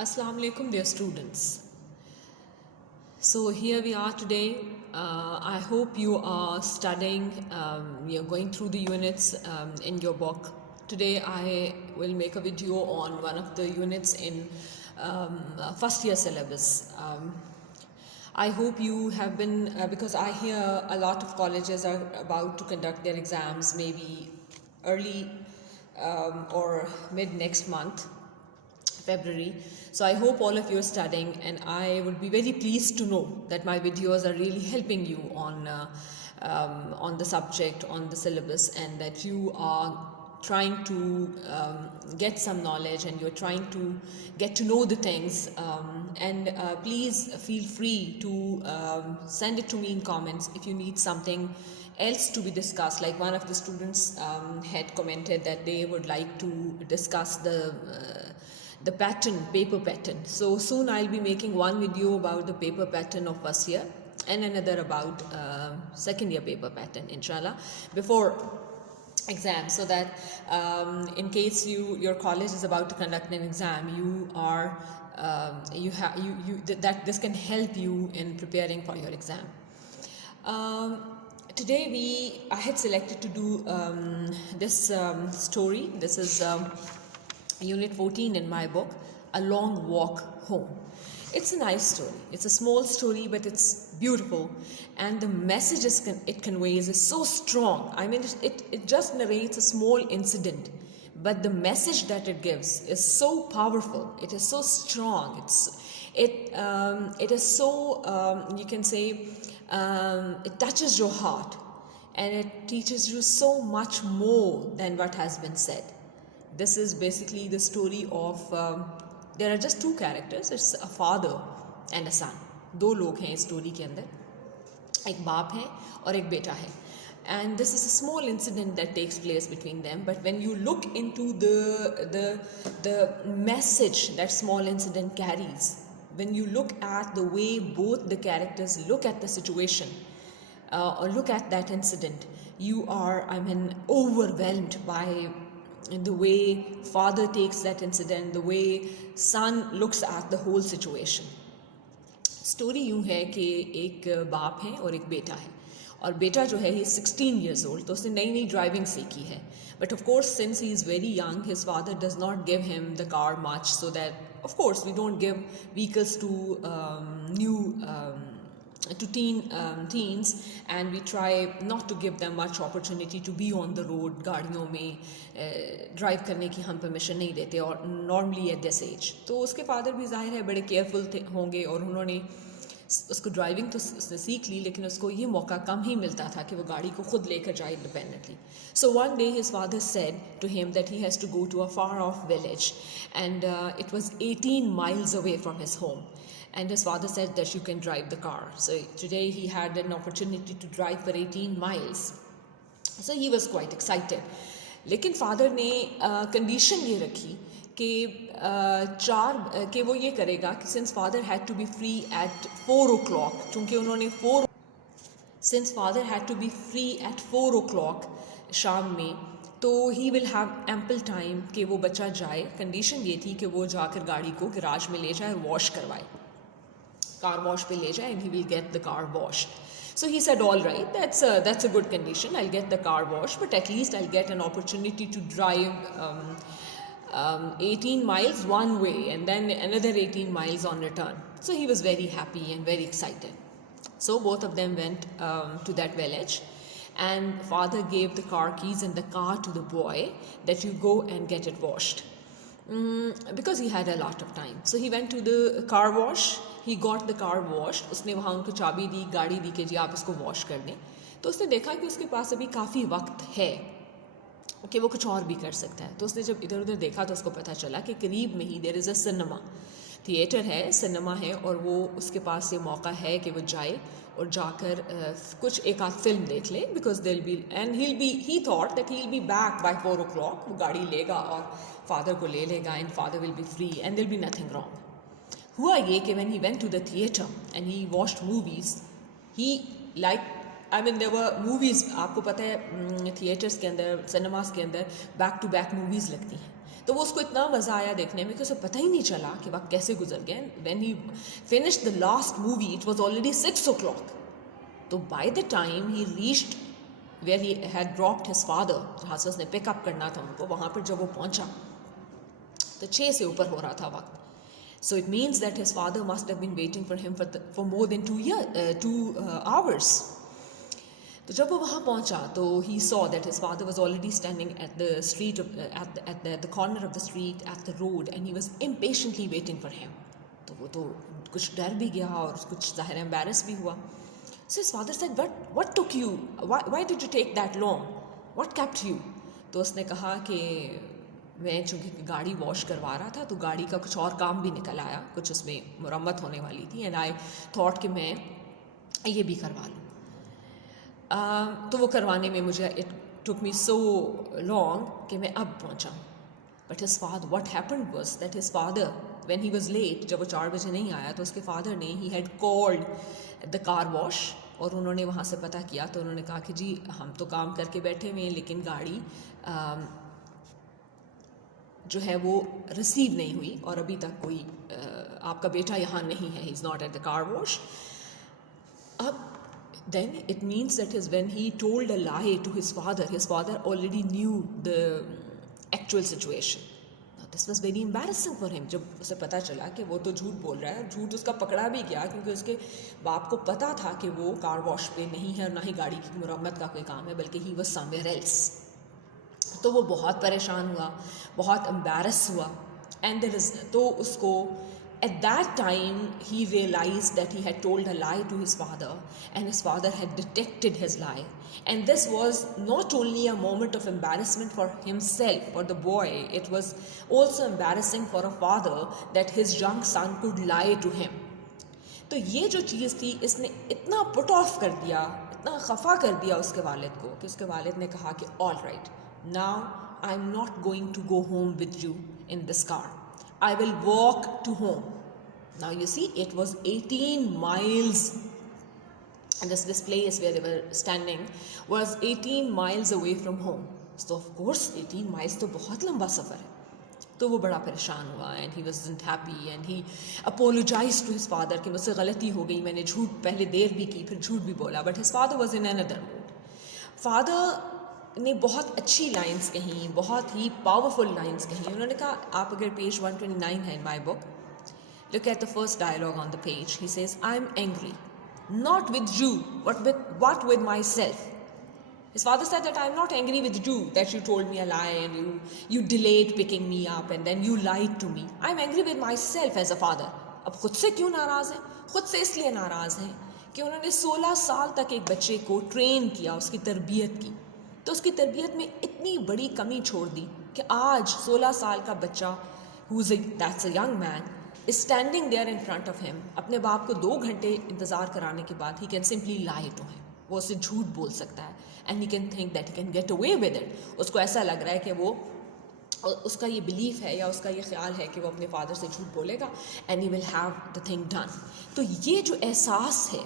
Assalamu alaikum, dear students. So here we are today. I hope you are studying, you're going through the units in your book. Today I will make a video on one of the units in first year syllabus. I hope you have been, because I hear a lot of colleges are about to conduct their exams maybe early or mid next month. February. So I hope all of you are studying, and I would be very pleased to know that my videos are really helping you on the subject, on the syllabus, and that you are trying to get some knowledge and you're trying to get to know the things. And please feel free to send it to me in comments if you need something else to be discussed. Like one of the students had commented that they would like to discuss the pattern, paper pattern. So soon I'll be making one video about the paper pattern of first year and another about second year paper pattern, inshallah, before exam, so that in case your college is about to conduct an exam, that this can help you in preparing for your exam. Today I had selected to do this story. This is Unit 14 in my book, A Long Walk Home. It's a nice story. It's a small story, but it's beautiful. And the messages it conveys is so strong. I mean, it just narrates a small incident, but the message that it gives is so powerful. It is so strong. It is so, you can say, it touches your heart, and it teaches you so much more than what has been said. This is basically the story of there are just two characters. It's a father and a son. दो लोग हैं इस story के अंदर, एक बाप है और एक बेटा है. And this is a small incident that takes place between them, but when you look into the message that small incident carries, when you look at the way both the characters look at the situation or look at that incident, you are, overwhelmed by the way father takes that incident, the way son looks at the whole situation. Story यूँ है कि एक बाप है और एक बेटा है, और बेटा जो है ही 16 years old, तो उसने नई नई ड्राइविंग सीखी है. But of course, since he is very young, his father does not give him the car much, so that of course we don't give vehicles to teens, and we try not to give them much opportunity to be on the road. गाड़ियों में drive करने की हम permission नहीं देते, और normally at this as. तो उसके फादर भी जाहिर है बड़े केयरफुल होंगे, और उन्होंने उसको ड्राइविंग तो उसने सीख ली, लेकिन उसको ये मौका कम ही मिलता था कि वो गाड़ी को खुद लेकर जाए independently. So one day his father said to him that he has to go to a far off village, and it was 18 miles away from his home. And his father said that you can drive the car. So today he had an opportunity to drive for 18 miles. So he was quite excited. लेकिन father ने condition ये रखी कि वो ये करेगा कि since father had to be free at 4 o'clock, चूँकि उन्होंने since father had to be free at 4 o'clock शाम में, तो he will have ample time कि वो बच्चा जाए. कंडीशन ये थी कि वो जाकर गाड़ी को गराज में ले जाए और वॉश करवाए, कार वॉश पे ले जाए, and he will get the car washed. So he said, all right, that's a good condition. I'll get the car washed, but at least I'll get an opportunity to drive 18 miles one way and then another 18 miles on return. So he was very happy and very excited. So both of them went to that village, and father gave the car keys and the car to the boy that you go and get it washed. Because he had a lot of time. So he went to the car wash, he got the car washed. उसने वहाँ उनको चाबी दी, गाड़ी दी कि जी आप इसको wash कर दें. तो उसने देखा कि उसके पास अभी काफ़ी वक्त है कि वो कुछ और भी कर सकता है. तो उसने जब इधर उधर देखा तो उसको पता चला कि करीब में ही there is a cinema, theatre है, सिनेमा है, और वो उसके पास ये मौका है कि वो जाए और जाकर कुछ एक आध फिल्म देख ले. Because he thought that he will be back by 4 o'clock. वो गाड़ी लेगा और फादर को ले लेगा, and father will be free and there be nothing wrong. हुआ ये कि when he went to the theatre and he watched movies, he like there were movies, आपको पता है थिएटर्स के अंदर, सिनेमास के अंदर बैक टू बैक मूवीज़ लगती हैं. तो वो उसको इतना मज़ा आया देखने में कि उसे पता ही नहीं चला कि वक्त कैसे गुजर गए. When he finished the last movie it was already 6 o'clock. तो by the time he reached where he had dropped his father, जहाँ से उसने पिकअप करना था उनको, वहाँ पर जब वो पहुँचा तो 6 से ऊपर हो रहा था वक्त. So it means that his father must have been waiting for him for more than 2 hours. तो जब वो वहाँ पहुँचा तो he saw that his father was already standing at the street at the corner of the street at the road and he was impatiently waiting for him. तो वो तो कुछ डर भी गया और कुछ ज़ाहिर embarrassed भी हुआ. So his father said, what took you? Why did you take that long? What kept you? तो उसने कहा कि मैं चूँकि गाड़ी वॉश करवा रहा था तो गाड़ी का कुछ और काम भी निकल आया, कुछ उसमें मुरम्मत होने वाली थी एंड आई थॉट कि मैं ये भी करवा लूँ. तो वो करवाने में मुझे it took me so long कि मैं अब पहुँचा. But his father, what happened was that his father when he was late, जब वो 4 बजे नहीं आया तो उसके फादर ने he had called the car wash और उन्होंने वहाँ से पता किया. तो उन्होंने कहा कि जी हम तो काम करके बैठे हुए हैं लेकिन गाड़ी जो है वो रिसीव नहीं हुई और अभी तक कोई आपका बेटा यहाँ नहीं है, he is not at the car wash. अब then it means that when he told a lie to his father already knew the actual situation. Now this was very embarrassing for him. जब उसे पता चला कि वो तो झूठ बोल रहा है, झूठ उसका पकड़ा भी गया क्योंकि उसके बाप को पता था कि वो कार वॉश पे नहीं है और ना ही गाड़ी की मुरम्मत का कोई काम है, बल्कि he was somewhere else. तो वो बहुत परेशान हुआ, बहुत एम्बैरस हुआ एंड तो उसको at that time he realized that he had told a lie to his father and his father had detected his lie, and this was not only a moment of embarrassment for himself, for the boy, it was also embarrassing for a father that his young son could lie to him. तो ये जो चीज़ थी इसने इतना put off कर दिया, इतना खफा कर दिया उसके वालिद को कि उसके वालिद ने कहा कि all right, now I am not going to go home with you in this car, I will walk to home. Now you see, it was 18 miles, and this place where they were standing was 18 miles away from home. So of course 18 miles तो बहुत लंबा सफ़र है. तो वो बड़ा परेशान हुआ and he wasn't happy and he apologized to his father कि मुझसे गलती हो गई, मैंने झूठ पहले देर भी की फिर झूठ भी बोला. But his father was in another mood. Father ने बहुत अच्छी लाइंस कहीं, बहुत ही पावरफुल लाइंस कहीं. उन्होंने कहा, आप अगर पेज 129 है in my book, look at the first dialogue on the page. He says, I am angry not with you but with my His father said that I am not angry with you that you told me a lie and you delayed picking me up and then you lied to me. I am angry with myself as a father. अब खुद से क्यों नाराज़ हैं? खुद से इसलिए नाराज़ हैं कि उन्होंने 16 साल तक एक बच्चे को ट्रेन किया, उसकी तरबियत की, तो उसकी तरबियत में इतनी बड़ी कमी छोड़ दी कि आज 16 साल का बच्चा that's a young man is standing there in front of him. अपने बाप को 2 घंटे इंतज़ार कराने के बाद he can simply lie to him. वो उससे झूठ बोल सकता है and he can think that he can get away with it. उसको ऐसा लग रहा है कि वो, उसका ये बिलीफ है या उसका ये ख्याल है कि वो अपने फादर से झूठ बोलेगा and he will have the thing done. तो ये जो एहसास है